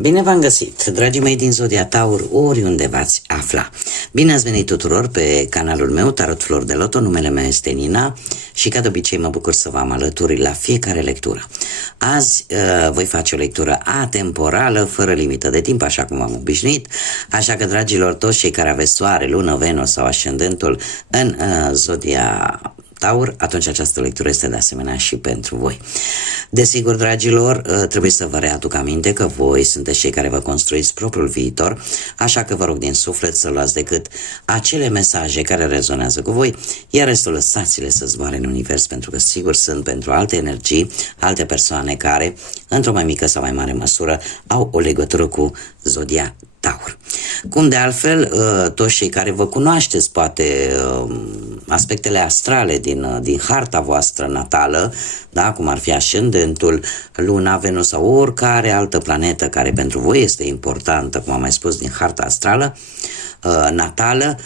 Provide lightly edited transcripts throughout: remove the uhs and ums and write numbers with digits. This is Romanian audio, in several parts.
Bine v-am găsit, dragii mei din Zodia Taur, oriunde v-ați afla. Bine ați venit tuturor pe canalul meu, Tarot Flor de Loto, numele meu este Nina și ca de obicei mă bucur să vă am alături la fiecare lectură. Azi voi face o lectură atemporală, fără limită de timp, așa cum am obișnuit, așa că, dragilor, toți cei care aveți soare, lună, Venus sau ascendentul în Zodia Taur, atunci această lectură este de asemenea și pentru voi. Desigur, dragilor, trebuie să vă readuc aminte că voi sunteți cei care vă construiți propriul viitor, așa că vă rog din suflet să luați decât acele mesaje care rezonează cu voi, iar restul lăsați-le să zboare în univers, pentru că sigur sunt pentru alte energii, alte persoane care, într-o mai mică sau mai mare măsură, au o legătură cu Zodia Taur. Cum de altfel, toți cei care vă cunoașteți poate aspectele astrale din harta voastră natală, da, cum ar fi ascendentul, Luna, Venus sau oricare altă planetă care pentru voi este importantă, cum am mai spus, din harta astrală natală,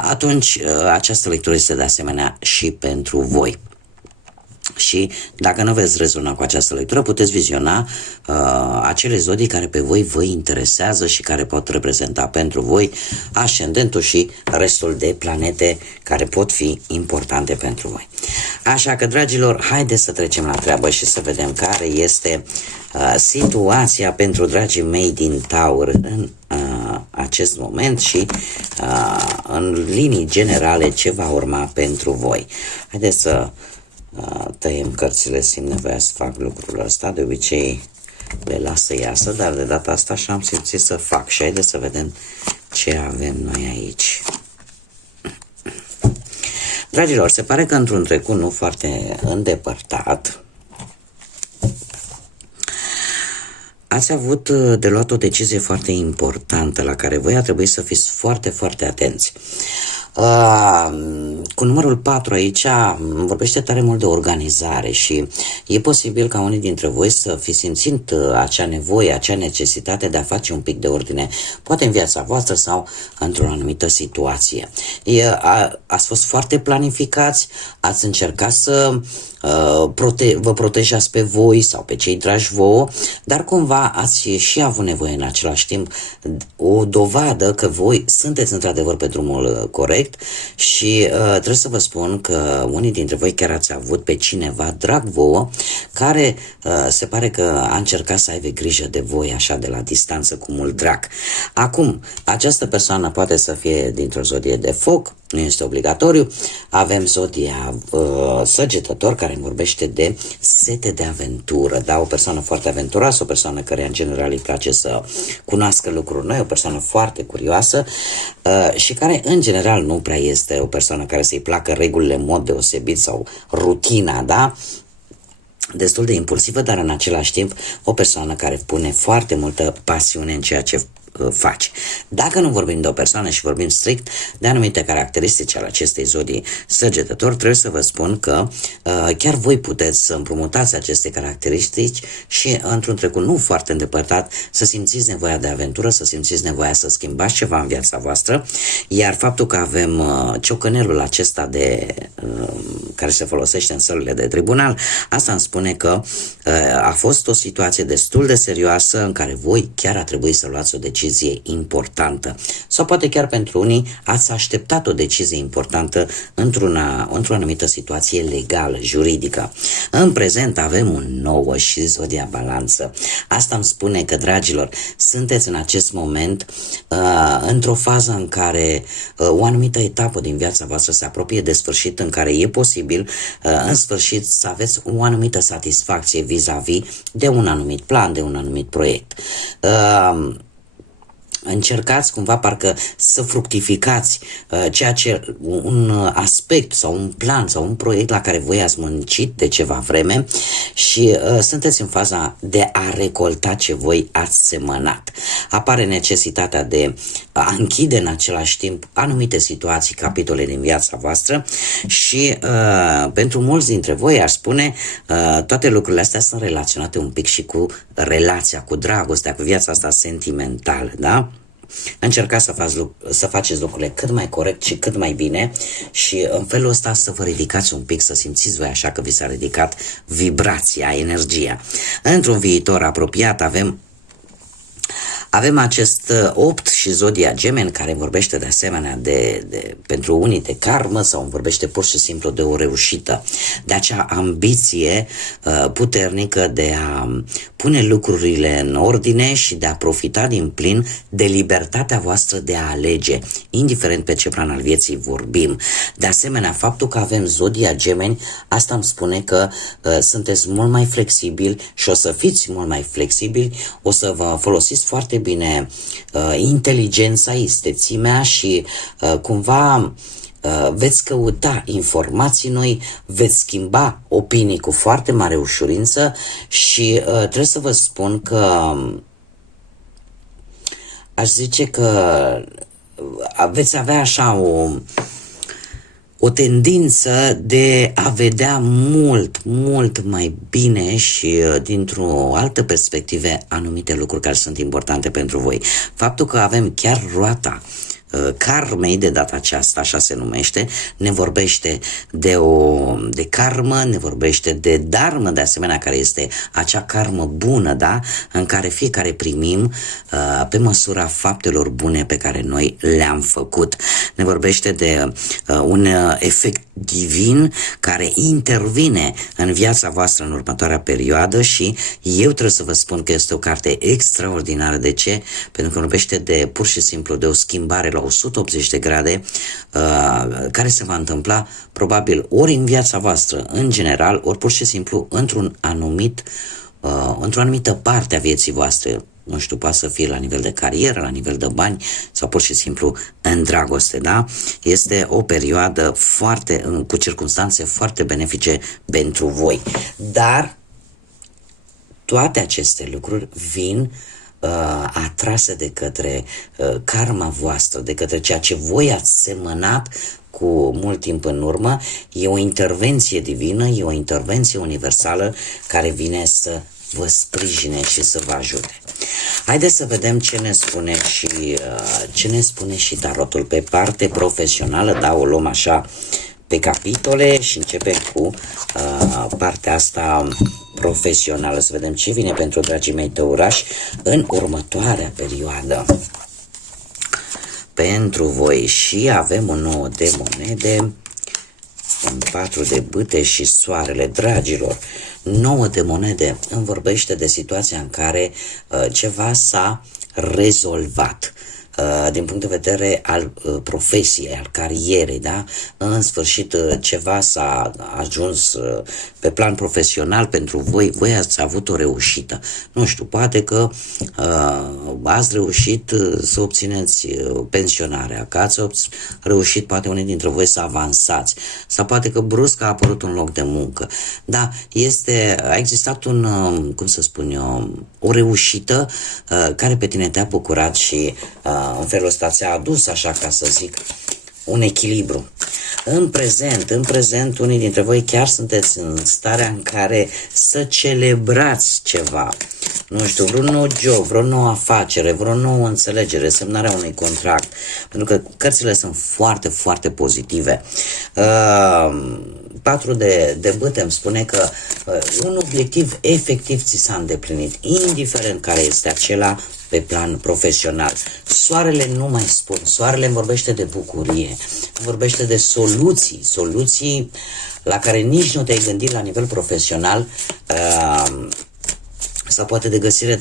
atunci această lectură este de asemenea și pentru voi. Și dacă nu veți rezona cu această lectură, puteți viziona acele zodii care pe voi vă interesează și care pot reprezenta pentru voi ascendentul și restul de planete care pot fi importante pentru voi. Așa că, dragilor, haideți să trecem la treabă și să vedem care este situația pentru dragii mei din Taur în acest moment și în linii generale ce va urma pentru voi. Haideți să tăiem cărțile, simt nevoia să fac lucrul ăsta, de obicei le las să iasă, dar de data asta și am simțit să fac. Și haideți să vedem ce avem noi aici. Dragilor, se pare că într-un trecut nu foarte îndepărtat ați avut de luat o decizie foarte importantă la care voi a trebuit să fiți foarte, foarte atenți. Cu numărul 4 aici vorbește tare mult de organizare și e posibil ca unii dintre voi să fi simțit acea nevoie, acea necesitate de a face un pic de ordine, poate în viața voastră sau într-o anumită situație. Ați fost foarte planificați, ați încercat să vă protejați pe voi sau pe cei dragi vouă, dar cumva ați și avut nevoie în același timp o dovadă că voi sunteți într-adevăr pe drumul corect și trebuie să vă spun că unii dintre voi chiar ați avut pe cineva drag vouă care se pare că a încercat să aibă grijă de voi așa de la distanță cu mult drag. Acum, această persoană poate să fie dintr-o zodie de foc, nu este obligatoriu. Avem zodia Săgetător, care îmi vorbește de sete de aventură, da? O persoană foarte aventuroasă, o persoană care în general îi place să cunoască lucruri noi, o persoană foarte curioasă și care în general nu prea este o persoană care să-i placă regulile în mod deosebit sau rutina, da? Destul de impulsivă, dar în același timp o persoană care pune foarte multă pasiune în ceea ce face. Dacă nu vorbim de o persoană și vorbim strict de anumite caracteristici ale acestei zodii Săgetător, trebuie să vă spun că chiar voi puteți să împrumutați aceste caracteristici și într-un trecut nu foarte îndepărtat să simțiți nevoia de aventură, să simțiți nevoia să schimbați ceva în viața voastră, iar faptul că avem ciocănelul acesta care se folosește în sălile de tribunal, asta îmi spune că a fost o situație destul de serioasă în care voi chiar a trebuit să luați o decizie importantă. Sau poate chiar pentru unii ați așteptat o decizie importantă într-o anumită situație legală, juridică. În prezent avem un 9 și zodia Balanță. Asta îmi spune că, dragilor, sunteți în acest moment într-o fază în care o anumită etapă din viața voastră se apropie de sfârșit, în care e posibil în sfârșit să aveți o anumită satisfacție vis-a-vis de un anumit plan, de un anumit proiect. Încercați cumva parcă să fructificați ceea ce un aspect sau un plan sau un proiect la care voi ați muncit de ceva vreme și sunteți în faza de a recolta ce voi ați semănat. Apare necesitatea de a închide în același timp anumite situații, capitole din viața voastră și pentru mulți dintre voi, aș spune, toate lucrurile astea sunt relaționate un pic și cu relația, cu dragostea, cu viața asta sentimentală, da? Încercați să faceți lucrurile cât mai corect și cât mai bine și în felul ăsta să vă ridicați un pic, să simțiți voi așa că vi s-a ridicat vibrația, energia. Într-un viitor apropiat avem Avem acest 8 și zodia Gemeni, care vorbește de asemenea pentru unii de karmă sau vorbește pur și simplu de o reușită, de acea ambiție puternică de a pune lucrurile în ordine și de a profita din plin de libertatea voastră de a alege, indiferent pe ce plan al vieții vorbim. De asemenea, faptul că avem zodia Gemeni, asta îmi spune că sunteți mult mai flexibili și o să fiți mult mai flexibili, o să vă folosiți foarte bine inteligența, istețimea și cumva veți căuta informații noi, veți schimba opinii cu foarte mare ușurință și trebuie să vă spun că aș zice că veți avea așa o tendință de a vedea mult mai bine și dintr-o altă perspectivă anumite lucruri care sunt importante pentru voi. Faptul că avem chiar roata karmei de data aceasta, așa se numește, ne vorbește de karmă, ne vorbește de dharmă, de asemenea, care este acea karmă bună, da? În care fiecare primim pe măsura faptelor bune pe care noi le-am făcut. Ne vorbește de un efect divin care intervine în viața voastră în următoarea perioadă și eu trebuie să vă spun că este o carte extraordinară. De ce? Pentru că vorbește de pur și simplu de o schimbare la 180 de grade care se va întâmpla probabil ori în viața voastră în general, ori pur și simplu într-o anumită parte a vieții voastre. Nu știu, poate să fie la nivel de carieră, la nivel de bani sau pur și simplu în dragoste, da? Este o perioadă cu circunstanțe foarte benefice pentru voi. Dar toate aceste lucruri vin atrase de către karma voastră, de către ceea ce voi ați semănat cu mult timp în urmă. E o intervenție divină, e o intervenție universală care vine să vă sprijine și să vă ajute. Haideți să vedem ce ne spune și tarotul pe parte profesională. Da, o luăm așa pe capitole și începem cu partea asta profesională, să vedem ce vine pentru dragii mei tăurași în următoarea perioadă pentru voi. Și avem un 9 de monede, un 4 de bâte și soarele. Dragilor, 9 de monede îmi vorbește de situația în care ceva s-a rezolvat din punct de vedere al profesiei, al carierei, da? În sfârșit ceva s-a ajuns pe plan profesional pentru voi, voi ați avut o reușită. Nu știu, poate că ați reușit să obțineți pensionarea, că ați reușit poate unii dintre voi să avansați, sau poate că brusc a apărut un loc de muncă. Da, a existat o reușită care pe tine te-a bucurat și în felul ăsta ți-a adus, așa ca să zic, un echilibru. În prezent, unii dintre voi chiar sunteți în starea în care să celebrați ceva. Nu știu, vreun nou job, vreo nouă afacere, vreo nouă înțelegere, semnarea unui contract. Pentru că cărțile sunt foarte, foarte pozitive. 4 de bâte îmi spune că un obiectiv efectiv ți s-a îndeplinit, indiferent care este acela pe plan profesional. Soarele nu mai spun, soarele îmi vorbește de bucurie, îmi vorbește de soluții la care nici nu te-ai gândit la nivel profesional, sau poate de găsire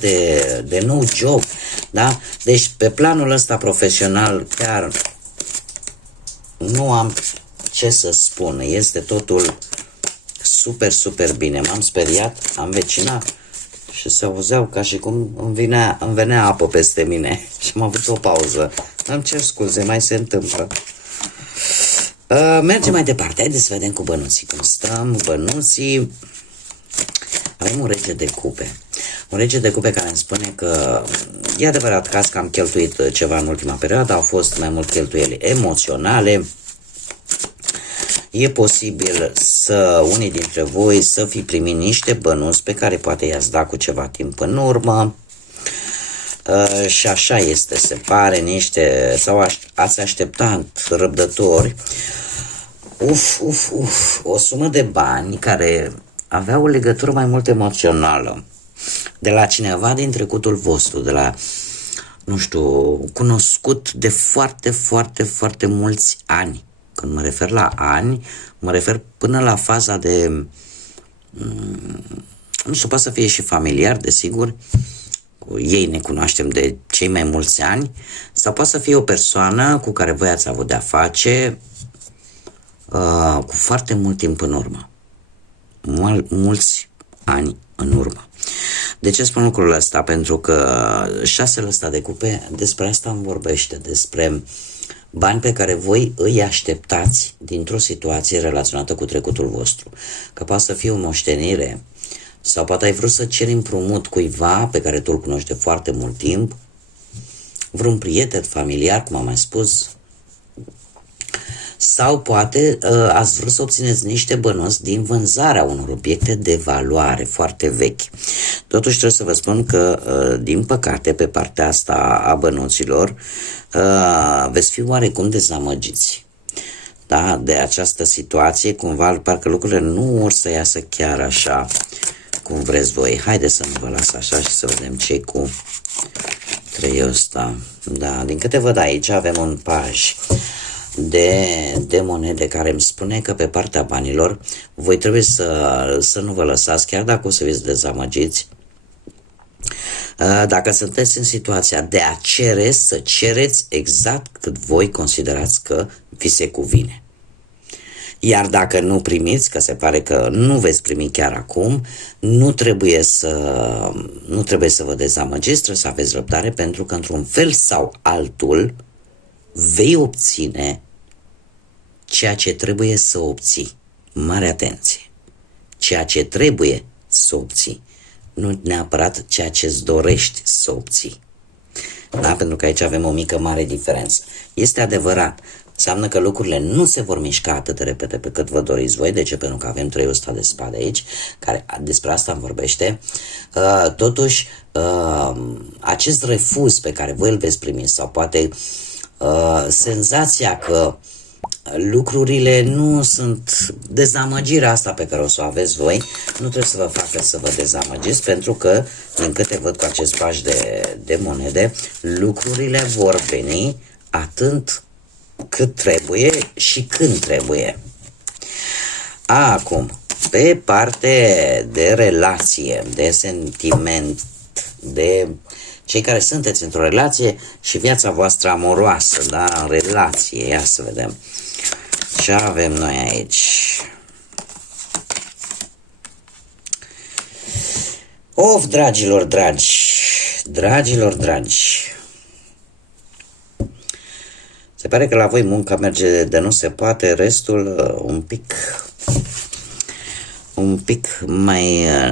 de nou job, da? Deci pe planul ăsta profesional chiar nu am ce să spun, este totul super, super bine. M-am speriat, am vecinat și se auzeau ca și cum îmi venea apă peste mine și am avut o pauză. Îmi cer scuze, mai se întâmplă. Mergem mai departe, haideți să vedem cu bănuții cum stăm. Bănuții, avem un rege de cupe. Un rege de cupe care îmi spune că e adevărat că ați cam cheltuit ceva în ultima perioadă, au fost mai mult cheltuieli emoționale. E posibil unii dintre voi să fi primit niște bănuți pe care poate i-ați dat cu ceva timp în urmă. Și așa este, se pare, sau ați așteptat răbdători o sumă de bani care avea o legătură mai mult emoțională de la cineva din trecutul vostru, de la nu știu, cunoscut de foarte, foarte, foarte mulți ani. Când mă refer la ani, mă refer până la faza de, nu știu, poate să fie și familiar, desigur, cu ei ne cunoaștem de cei mai mulți ani, sau poate să fie o persoană cu care voi ați avut de-a face cu foarte mult timp în urmă. Mulți ani în urmă. De ce spun lucrul ăsta? Pentru că șasele ăsta de cupe despre asta îmi vorbește, despre bani pe care voi îi așteptați dintr-o situație relaționată cu trecutul vostru. Că poate să fie o moștenire, sau poate ai vrut să ceri împrumut cuiva pe care tu îl cunoști de foarte mult timp, vreun prieten familiar, cum am mai spus, sau poate ați vrut să obțineți niște bănuți din vânzarea unor obiecte de valoare foarte vechi. Totuși trebuie să vă spun că, din păcate, pe partea asta a bănuților, veți fi oarecum dezamăgiți. Da? De această situație, cumva, parcă lucrurile nu or să iasă chiar așa cum vreți voi. Haideți să nu vă las așa și să vedem ce cu treiul ăsta. Da, din câte văd aici avem un paj de monede care îmi spune că pe partea banilor voi trebuie să nu vă lăsați, chiar dacă o să fiți dezamăgiți, dacă sunteți în situația de a cere, să cereți exact cât voi considerați că vi se cuvine. Iar dacă nu primiți, că se pare că nu veți primi chiar acum, nu trebuie să vă dezamăgiți, trebuie să aveți răbdare, pentru că într-un fel sau altul vei obține ceea ce trebuie să obții. Mare atenție! Ceea ce trebuie să obții, nu neapărat ceea ce îți dorești să obții. Da? Pentru că aici avem o mică mare diferență. Este adevărat, înseamnă că lucrurile nu se vor mișca atât de repede pe cât vă doriți voi. De ce? Pentru că avem 300 de spade aici, care despre asta îmi vorbește. Totuși, acest refuz pe care voi îl veți primi, sau poate senzația că lucrurile nu sunt, dezamăgirea asta pe care o să o aveți voi, nu trebuie să vă facă să vă dezamăgiți, pentru că, din câte văd cu acest paj de monede, lucrurile vor veni atât cât trebuie și când trebuie. Acum, pe parte de relație, de sentiment, de cei care sunteți într-o relație și viața voastră amoroasă, da, în relație, ia să vedem ce avem noi aici. Of, dragilor dragi, se pare că la voi munca merge de nu se poate, restul un pic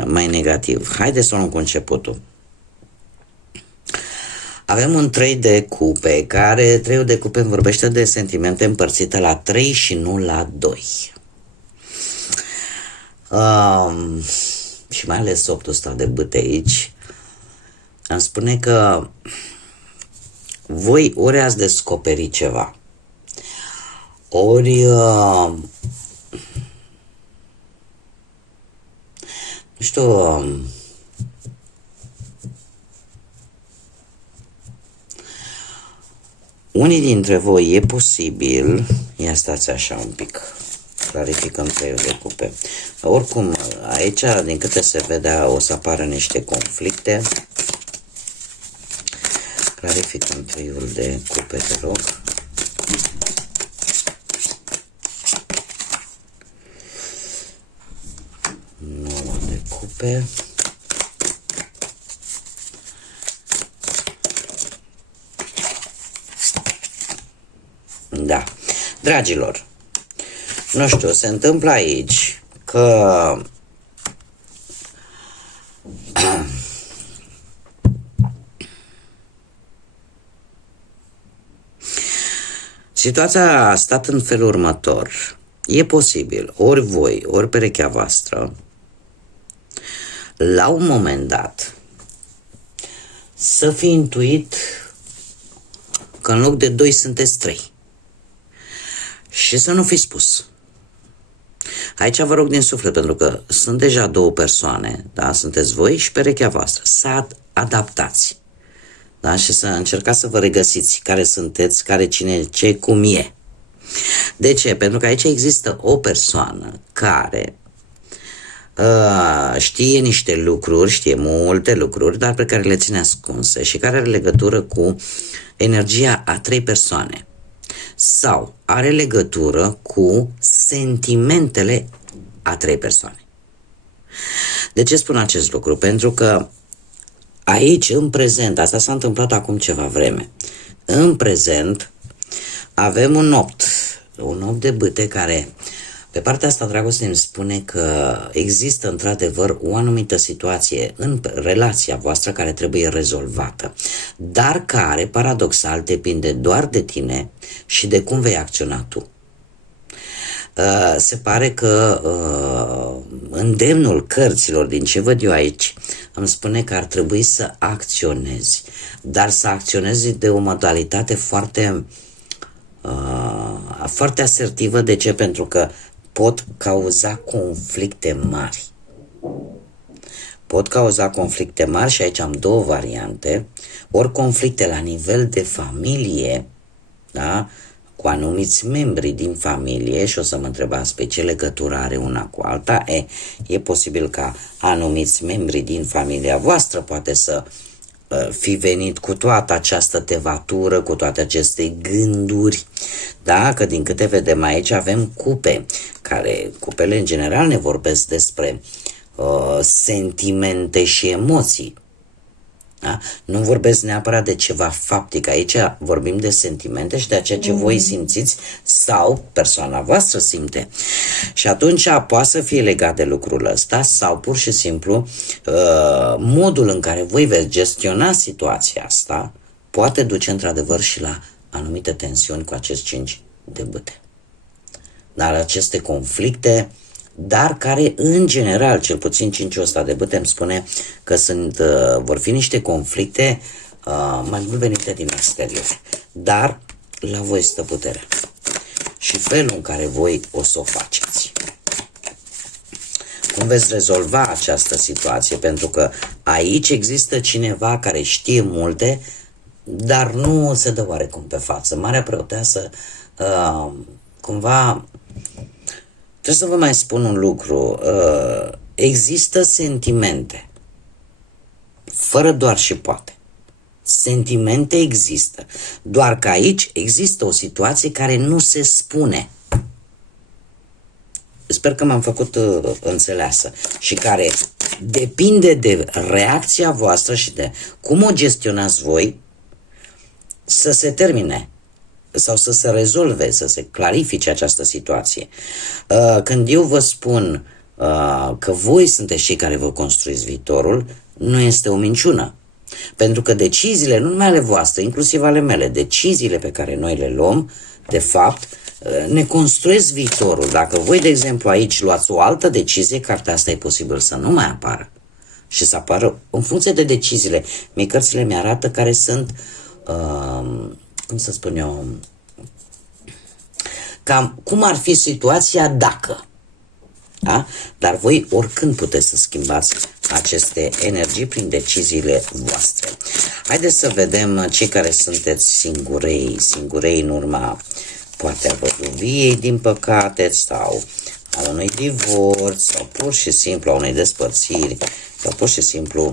mai negativ. Haideți să o luăm cu începutul. Avem un 3 de cupe, care 3 de cupe îmi vorbește de sentimente împărțite la 3 și nu la 2. Și mai ales 8 ăsta de bâte aici îmi spune că voi ori ați descoperit ceva, ori nu știu, unii dintre voi e posibil, ia stați așa un pic, clarificăm 3 de cupe. Oricum, aici, din câte se vedea, o să apară niște conflicte. Clarificăm 3 de cupe, te rog. Nouă de cupe. Da. Dragilor, nu știu, se întâmplă aici că situația a stat în felul următor. E posibil, ori voi, ori perechea voastră, la un moment dat, să fi intuit că în loc de 2 sunteți 3. Și să nu fi spus. Aici vă rog din suflet, pentru că sunt deja 2 persoane, da? Sunteți voi și perechea voastră. Să adaptați. da? Și să încercați să vă regăsiți care sunteți, care cine, ce, cum e. De ce? Pentru că aici există o persoană care știe niște lucruri, știe multe lucruri, dar pe care le ține ascunse și care are legătură cu energia a 3 persoane sau are legătură cu sentimentele a 3 persoane. De ce spun acest lucru? Pentru că aici, în prezent, asta s-a întâmplat acum ceva vreme, în prezent avem un 8 de bâte care, pe partea asta, Dragoste îmi spune că există într-adevăr o anumită situație în relația voastră care trebuie rezolvată, dar care, paradoxal, depinde doar de tine și de cum vei acționa tu. Se pare că îndemnul cărților, din ce văd eu aici, îmi spune că ar trebui să acționezi, dar să acționezi de o modalitate foarte asertivă. De ce? Pentru că pot cauza conflicte mari. Pot cauza conflicte mari și aici am 2 variante. Ori conflicte la nivel de familie, da? Cu anumiți membri din familie, și o să mă întrebați pe ce legătură are una cu alta. E posibil ca anumiți membri din familia voastră poate să fi venit cu toată această tevatură, cu toate aceste gânduri, da? Că din câte vedem aici avem cupe, care, cupele în general ne vorbesc despre sentimente și emoții. Da? Nu vorbesc neapărat de ceva faptic, aici vorbim de sentimente și de ceea ce voi simțiți sau persoana voastră simte. Și atunci poate să fie legat de lucrul ăsta sau pur și simplu modul în care voi veți gestiona situația asta poate duce într-adevăr și la anumite tensiuni cu acest 5 de bâte. Dar aceste conflicte, dar care în general, cel puțin 5-ul ăsta de bâte îmi spune că vor fi niște conflicte mai mult venite din exterior. Dar la voi stă puterea și felul în care voi o să o faceți. Cum veți rezolva această situație? Pentru că aici există cineva care știe multe, dar nu se dă oarecum pe față. Marea Preoteasă cumva... Trebuie să vă mai spun un lucru. Există sentimente. Fără doar și poate. Sentimente există. Doar că aici există o situație care nu se spune. Sper că m-am făcut înțeleasă. Și care depinde de reacția voastră și de cum o gestionați voi să se termine sau să se rezolve, să se clarifice această situație. Când eu vă spun că voi sunteți cei care vă construiți viitorul, nu este o minciună. Pentru că deciziile, nu numai ale voastre, inclusiv ale mele, deciziile pe care noi le luăm, de fapt, ne construiesc viitorul. Dacă voi, de exemplu, aici luați o altă decizie, cartea asta e posibil să nu mai apară. Și să apară în funcție de deciziile. Mie cărțile mi-arată care sunt... cum să spun eu, cam cum ar fi situația dacă, da? Dar voi oricând puteți să schimbați aceste energii prin deciziile voastre. Haideți să vedem cei care sunteți singurei în urma poate a văduviei, din păcate, sau a unui divorț, sau pur și simplu a unei despărțiri, sau pur și simplu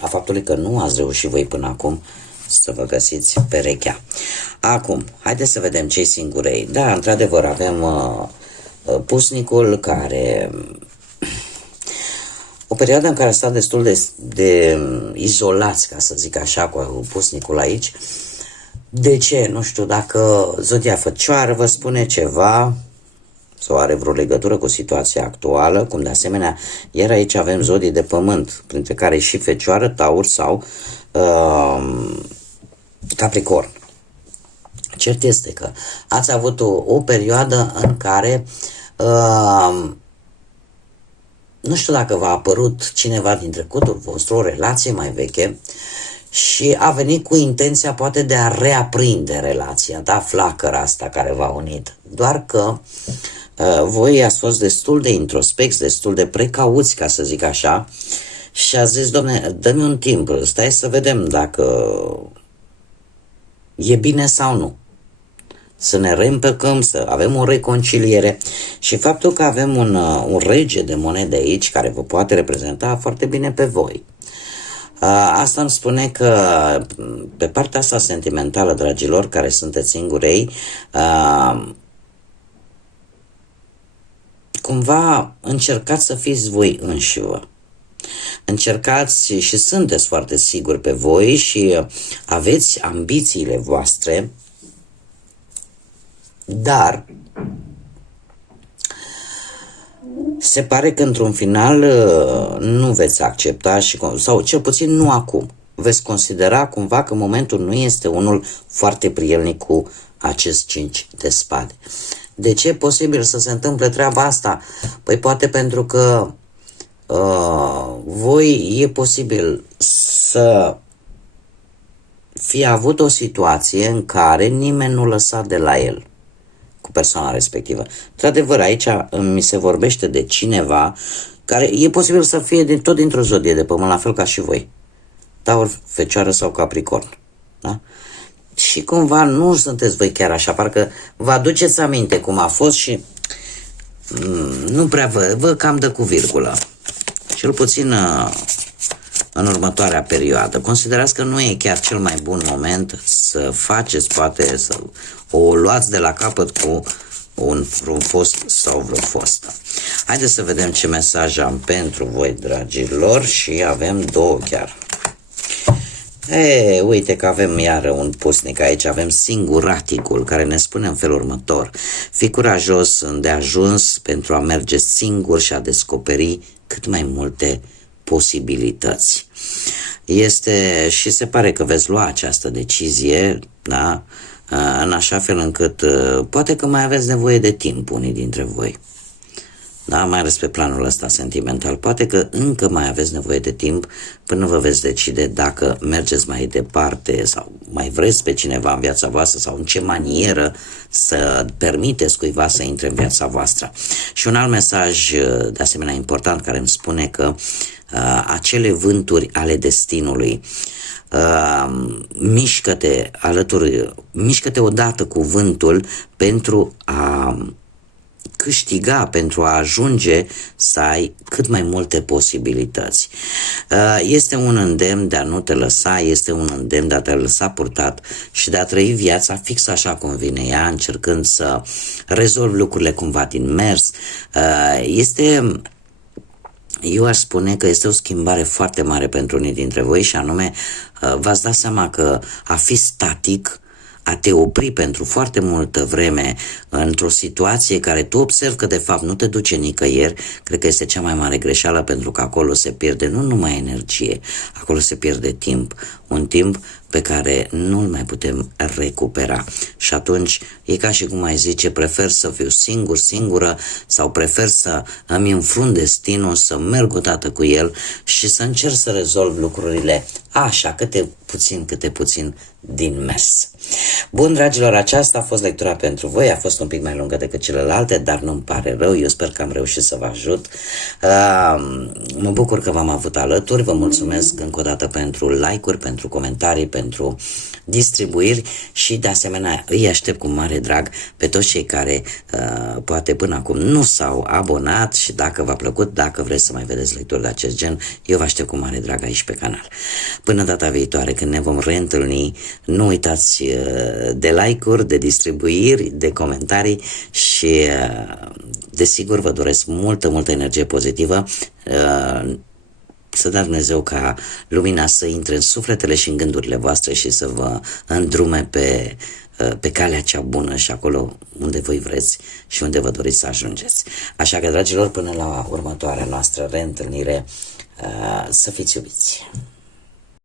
a faptului că nu ați reușit voi până acum să vă găsiți perechea. Acum, haideți să vedem cei singurei. Da, într-adevăr, avem pusnicul care... O perioadă în care a stat destul de izolați, ca să zic așa, cu pusnicul aici. De ce? Nu știu dacă zodia Fecioară vă spune ceva sau are vreo legătură cu situația actuală, cum de asemenea, iar aici avem zodii de pământ, printre care și Fecioară, Taur sau Capricorn. Cert este că ați avut o perioadă în care nu știu dacă v-a apărut cineva din trecutul vostru, o relație mai veche, și a venit cu intenția poate de a reaprinde relația, da, flacăra asta care v-a unit. Doar că voi ați fost destul de introspecți, destul de precauți, ca să zic așa, Și a zis, domne, dă-mi un timp, stai să vedem dacă e bine sau nu. Să ne reîmpăcăm, să avem o reconciliere. Și faptul că avem un rege de monede aici, care vă poate reprezenta foarte bine pe voi. Asta îmi spune că pe partea asta sentimentală, dragilor, care sunteți singurei, cumva încercați să fiți voi înșivă. Încercați și sunteți foarte siguri pe voi și aveți ambițiile voastre, dar se pare că într-un final nu veți accepta sau cel puțin nu acum. Veți considera cumva că momentul nu este unul foarte prielnic cu acest 5 de spade. De ce e posibil să se întâmple treaba asta? Păi poate pentru că voi e posibil să fi avut o situație în care nimeni nu lăsa de la el cu persoana respectivă. Într-adevăr, aici mi se vorbește de cineva care e posibil să fie tot dintr-o zodie de pământ, la fel ca și voi. Taur, Fecioară sau Capricorn. Da? Și cumva nu sunteți voi chiar așa, parcă vă aduceți aminte cum a fost și nu prea vă cam dă cu virgulă. Cel puțin în următoarea perioadă. Considerați că nu e chiar cel mai bun moment să faceți, poate să o luați de la capăt cu un fost sau vreo fostă. Haideți să vedem ce mesaj am pentru voi, dragilor, și avem două chiar. Uite că avem iară un pusnic aici, avem singuraticul care ne spune în felul următor: fii curajos îndeajuns pentru a merge singur și a descoperi cât mai multe posibilități. Și se pare că veți lua această decizie, da? În așa fel încât poate că mai aveți nevoie de timp unii dintre voi. Da, mai ales pe planul ăsta sentimental. Poate că încă mai aveți nevoie de timp până vă veți decide dacă mergeți mai departe sau mai vreți pe cineva în viața voastră sau în ce manieră să permiteți cuiva să intre în viața voastră. Și un alt mesaj de asemenea important care îmi spune că acele vânturi ale destinului, mișcă-te odată cu vântul pentru a câștiga, pentru a ajunge să ai cât mai multe posibilități. Este un îndemn de a nu te lăsa, este un îndemn de a te lăsa purtat și de a trăi viața fix așa cum vine ea, încercând să rezolvi lucrurile cumva din mers. Eu aș spune că este o schimbare foarte mare pentru unii dintre voi și anume v-ați dat seama că a fi static, a te opri pentru foarte multă vreme într-o situație care tu observi că de fapt nu te duce nicăieri, cred că este cea mai mare greșeală, pentru că acolo se pierde nu numai energie, acolo se pierde timp, un timp pe care nu-l mai putem recupera. Și atunci e ca și cum ai zice, prefer să fiu singur, singură, sau prefer să îmi înfrunt destinul, să merg odată cu el și să încerc să rezolv lucrurile așa, câte puțin din mers. Bun, dragilor, aceasta a fost lectura pentru voi, a fost un pic mai lungă decât celelalte, dar nu-mi pare rău, eu sper că am reușit să vă ajut. Mă bucur că v-am avut alături, vă mulțumesc încă o dată pentru like-uri, pentru comentarii, pentru distribuiri și de asemenea îi aștept cu mare drag pe toți cei care poate până acum nu s-au abonat și dacă v-a plăcut, dacă vreți să mai vedeți lecturi de acest gen, eu vă aștept cu mare drag aici pe canal. Până data viitoare, când ne vom reîntâlni, nu uitați de like-uri, de distribuiri, de comentarii și desigur vă doresc multă energie pozitivă, să dea Dumnezeu ca lumina să intre în sufletele și în gândurile voastre și să vă îndrume pe calea cea bună și acolo unde voi vreți și unde vă doriți să ajungeți. Așa că, dragilor, până la următoarea noastră reîntâlnire, să fiți iubiți!